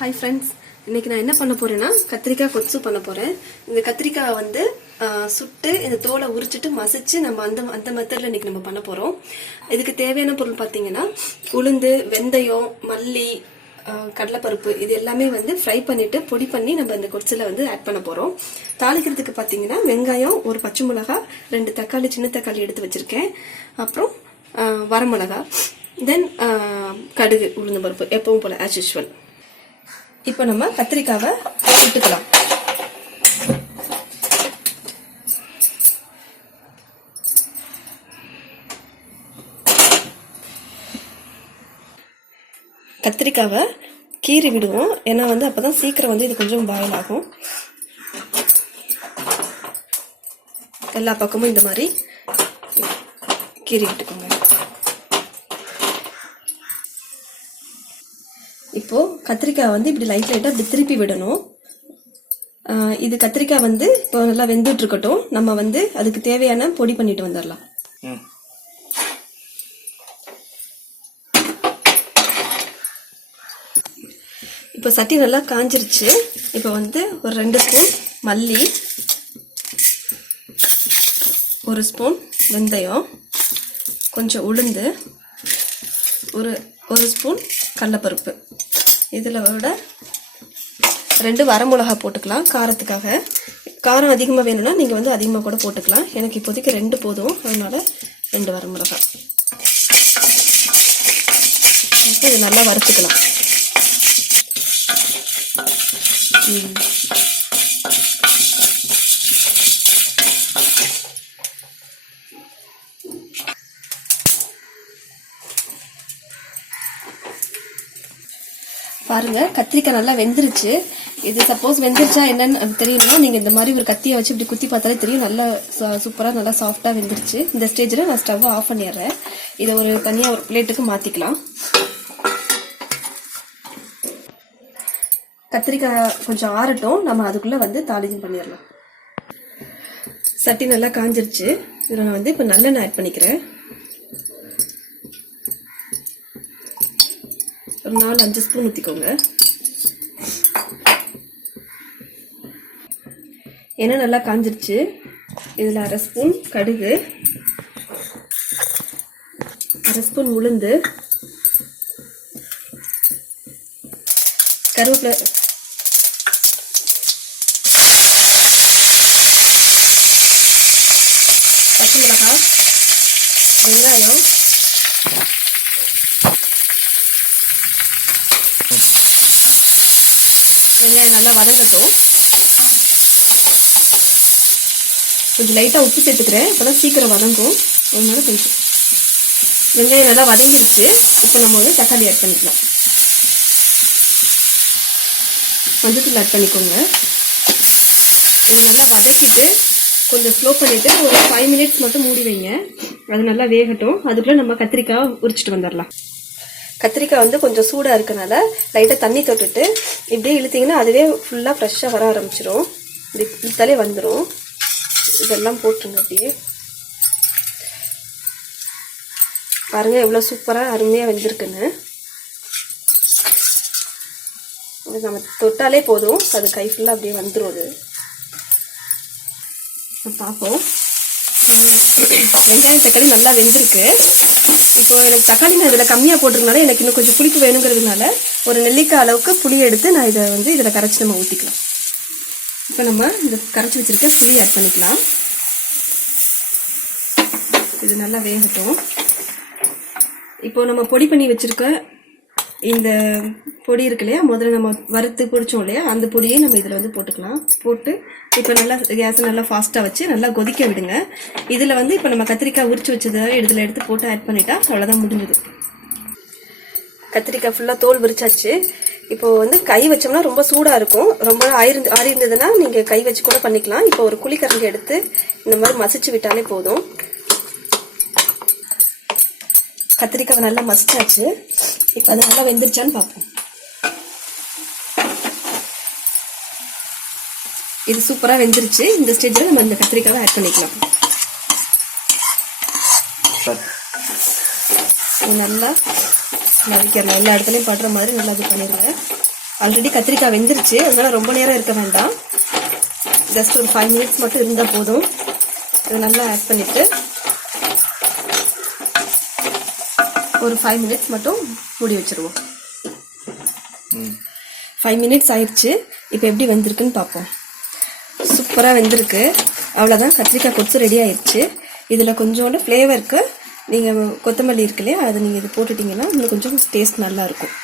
Hi friends, இன்னைக்கு நான் என்ன பண்ண போறேன்னா கத்திரிக்காய் கொத்சு பண்ண போறேன். இந்த கத்திரிக்காய் வந்து சுட்டு இந்த தோலை உரிச்சிட்டு மசிச்சு நம்ம அந்த மெத்தட்ல இன்னைக்கு நம்ம பண்ண போறோம். இதுக்கு தேவையான பொருள் பாத்தீங்கன்னா உளுந்து, வெந்தயம், மல்லி, கடலைப்பருப்பு இது எல்லாமே வந்து ஃப்ரை பண்ணிட்டு பொடி பண்ணி நம்ம இந்த கொத்சுல வந்து ஆட் பண்ண போறோம். தாளிக்கிறதுக்கு பாத்தீங்கன்னா வெங்காயம், ஒரு பச்சை மிளகாய், 2 தக்காளி, சின்ன தக்காளி எடுத்து வச்சிருக்கேன். அப்புறம் வரமிளகாய், தென் கடுகு, உளுந்து பருப்பு எப்பவும் போல as usual. இப்போ நம்ம கத்திரிக்காவை சுட்டுக்கலாம். கத்திரிக்காவை கீறி விடுவோம், ஏன்னா வந்து அப்பதான் சீக்கிரம் வந்து இது கொஞ்சம் பாயில் ஆகும். எல்லா பக்கமும் இந்த மாதிரி கீறி விட்டுக்கோங்க. இப்போ கத்திரிக்காய் வந்து இப்படி லைட்டா இப்படி திருப்பி விடணும். இது கத்திரிக்காய் வந்து இப்போ நல்லா வெந்துட்டு இருக்கட்டும். நம்ம வந்து அதுக்கு தேவையான பொடி பண்ணிட்டு வந்துடலாம். இப்போ சட்டி நல்லா காஞ்சிருச்சு. இப்போ வந்து ஒரு 2 ஸ்பூன் மல்லி, 1 ஸ்பூன் வெந்தயம், கொஞ்சம் உளுந்து, ஒரு ஸ்பூன் கடலைப்பருப்பு, இதில் விட 2 வரமிளகா போட்டுக்கலாம் காரத்துக்காக. காரம் அதிகமாக வேணும்னா நீங்கள் வந்து அதிகமாக கூட போட்டுக்கலாம். எனக்கு இப்போதைக்கு 2 போதும், அதனால 2 வரமிளகா. இது நல்லா வறுத்துக்கலாம். பாருங்க, கத்திரிக்காய் நல்லா வெந்துருச்சு. இது சப்போஸ் வெந்துருச்சா என்னன்னு தெரியணும்னா நீங்க இந்த மாதிரி ஒரு கத்தியை வச்சு இப்படி குத்தி பார்த்தாலே தெரியும். நல்லா சூப்பரா நல்லா சாஃப்டா வெந்துருச்சு. இந்த ஸ்டேஜ்ல நான் ஸ்டவ் ஆஃப் பண்ணிடுறேன். இதை ஒரு தனியா ஒரு பிளேட்டுக்கு மாத்திக்கலாம். கத்திரிக்காய் கொஞ்சம் ஆறட்டும், நம்ம அதுக்குள்ள வந்து தாளியம் பண்ணிடலாம். சட்டி நல்லா காஞ்சிருச்சு. இதில் நான் வந்து இப்போ நல்லெண்ணெய் ஆட் பண்ணிக்கிறேன். ஒரு 4-5 ஸ்பூன் ஊற்றிக்கோங்க. எண்ணெய் நல்லா காஞ்சிருச்சு. இதில் 1/2 ஸ்பூன் கடுகு, 1/2 ஸ்பூன் உளுந்து, கருவேப்பிலை, பச்சை மிளகாய், வெங்காயம், வெங்காயம் நல்லா வதங்கட்டும். கொஞ்சம் லைட்டாக உப்பு சேர்த்துக்கிறேன், அப்போதான் சீக்கிரம் வதங்கும். அதனால கொஞ்சம் வெங்காயம் நல்லா வதங்கிடுச்சு. இப்போ நம்ம வந்து தக்காளி ஆட் பண்ணிக்கலாம். மஞ்சத்தூள் ஆட் பண்ணிக்கோங்க. இது நல்லா வதக்கிட்டு கொஞ்சம் ஸ்லோ பண்ணிட்டு ஒரு 5 மினிட்ஸ் மட்டும் மூடி வைங்க. அது நல்லா வேகட்டும். அதுக்குள்ள நம்ம கத்திரிக்காய் உரிச்சிட்டு வந்துடலாம். கத்திரிக்காய் வந்து கொஞ்சம் சூடாக இருக்கனால லைட்டாக தண்ணி தொட்டுட்டு இப்படியே இழுத்தீங்கன்னா அதுவே ஃபுல்லாக ஃப்ரெஷ்ஷாக வர ஆரம்பிச்சிடும். இப்படி இழுத்தாலே வந்துடும். இதெல்லாம் போட்டுருங்க. அப்படியே பாருங்கள் எவ்வளோ சூப்பராக அருமையாக வெந்திருக்குன்னு. நம்ம தொட்டாலே போதும், அது கை ஃபுல்லாக அப்படியே வந்துடும். அது பார்ப்போம். வெங்காயம் தக்காளி நல்லா வெந்திருக்கு. இப்போ எனக்கு தக்காளி நான் இதில் கம்மியாக போட்டிருக்கனால எனக்கு இன்னும் கொஞ்சம் புளிப்பு வேணுங்கிறதுனால ஒரு நெல்லிக்காய் அளவுக்கு புளி எடுத்து நான் இதை வந்து இதில் கரைச்சி நம்ம ஊற்றிக்கலாம். இப்போ நம்ம இந்த கரைச்சி வச்சிருக்க புளி ஆட் பண்ணிக்கலாம். இது நல்லா வேகட்டும். இப்போ நம்ம பொடி பண்ணி வச்சிருக்க இந்த பொடி இருக்கு இல்லையா, முதல்ல நம்ம வறுத்து பொடிச்சோம் இல்லையா, அந்த பொடியை நம்ம இதில் வந்து போட்டுக்கலாம். போட்டு இப்போ நல்லா கேஸை நல்லா ஃபாஸ்ட்டாக வச்சு நல்லா கொதிக்க விடுங்க. இதில் வந்து இப்போ நம்ம கத்திரிக்காய் உரிச்சு வச்சதை இதில் எடுத்து போட்டு ஆட் பண்ணிட்டா அவ்வளோதான் முடிஞ்சுது. கத்திரிக்காய் ஃபுல்லாக தோல் விரிச்சாச்சு. இப்போ வந்து கை வச்சோம்னா ரொம்ப சூடாக இருக்கும். ரொம்ப ஆறி இருந்ததுன்னா நீங்கள் கை வச்சு கூட பண்ணிக்கலாம். இப்போ ஒரு குழிக்கரண்டி எடுத்து இந்த மாதிரி மசிச்சு விட்டாலே போதும். கத்திரிக்காய் நல்லா மசிச்சாச்சு. இப்போ அது நல்லா வெந்துருச்சான்னு பார்ப்போம். இது சூப்பராக வெந்துருச்சு. இந்த ஸ்டேஜில் நம்ம இந்த கத்திரிக்காவை ஆட் பண்ணிக்கலாம். நல்லா நறுக்கிறேன். எல்லா இடத்துலையும் படுற மாதிரி நல்லா இது பண்ணிடுங்க. ஆல்ரெடி கத்திரிக்காய் வெந்துருச்சு, அதனால ரொம்ப நேரம் இருக்க வேண்டாம். ஜஸ்ட் ஒரு 5 மினிட்ஸ் மட்டும் இருந்தால் போதும். இதை நல்லா ஆட் பண்ணிட்டு ஒரு 5 மினிட்ஸ் மட்டும் மூடி வச்சிருவோம். 5 மினிட்ஸ் ஆயிடுச்சு. இப்போ எப்படி வெந்திருக்குன்னு பார்ப்போம். சூப்பராக வெந்திருக்கு. அவ்வளோதான், கத்திரிக்காய் கொத்து ரெடி ஆயிடுச்சு. இதில் கொஞ்சோண்டு ஃப்ளேவருக்கு நீங்கள் கொத்தமல்லி இருக்கு இல்லையா, அதை நீங்கள் இது போட்டுட்டிங்கன்னா இன்னும் கொஞ்சம் டேஸ்ட் நல்லாயிருக்கும்.